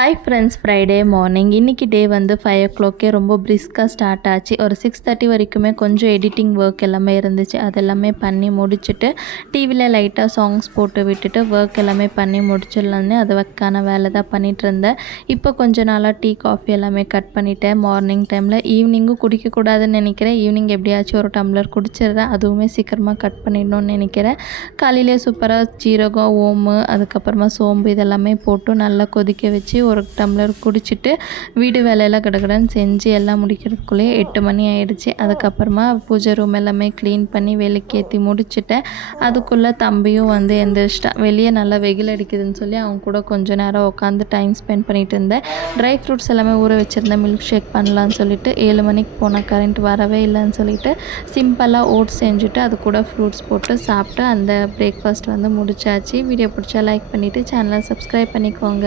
Hi friends, Friday morning. இன்றைக்கி டே வந்து 5 o'clock ரொம்ப பிரிஸ்காக ஸ்டார்ட் ஆச்சு. ஒரு 6:30 வரைக்குமே கொஞ்சம் எடிட்டிங் ஒர்க் எல்லாமே இருந்துச்சு. அதெல்லாமே பண்ணி முடிச்சுட்டு டிவியில் லைட்டாக சாங்ஸ் போட்டு விட்டுட்டு ஒர்க் எல்லாமே பண்ணி முடிச்சிடலான்னு அதுக்கான வேலை தான் பண்ணிகிட்டு இருந்தேன். இப்போ கொஞ்ச நாளாக டீ காஃபி எல்லாமே கட் பண்ணிட்டேன். மார்னிங் டைமில் ஈவினிங்கும் குடிக்கக்கூடாதுன்னு நினைக்கிறேன். ஈவினிங் எப்படியாச்சும் ஒரு டம்ளர் குடிச்சிடுறேன். அதுவுமே சீக்கிரமாக கட் பண்ணிடணும்னு நினைக்கிறேன். காலையிலே சூப்பராக ஜீரகம், ஓமு, அதுக்கப்புறமா சோம்பு இதெல்லாமே போட்டு நல்லா கொதிக்க வச்சு ஒரு டம்ளர் குடிச்சிட்டு வீடு வேலையெல்லாம் கடகடன்னு செஞ்சு எல்லாம் முடிக்கிறதுக்குள்ளேயே 8 மணி ஆகிடுச்சு. அதுக்கப்புறமா பூஜை ரூம் எல்லாமே க்ளீன் பண்ணி விளக்கேற்றி முடிச்சுட்டேன். அதுக்குள்ளே தம்பியும் வந்து எந்திரிச்சிட்டான். வெளியே நல்லா வெயில் அடிக்குதுன்னு சொல்லி அவங்க கூட கொஞ்சம் நேரம் உட்காந்து டைம் ஸ்பெண்ட் பண்ணிகிட்டு இருந்தேன். ட்ரை ஃப்ரூட்ஸ் எல்லாமே ஊற வச்சுருந்தேன். மில்க் ஷேக் பண்ணலான்னு சொல்லிட்டு 7 மணிக்கு போனால் கரண்ட் வரவே இல்லைன்னு சொல்லிட்டு சிம்பிளாக ஓட்ஸ் செஞ்சுட்டு அது கூட ஃப்ரூட்ஸ் போட்டு சாப்பிட்டு அந்த பிரேக்ஃபாஸ்ட் வந்து முடிச்சாச்சு. வீடியோ பிடிச்சா லைக் பண்ணிவிட்டு சேனலை சப்ஸ்கிரைப் பண்ணிக்கோங்க.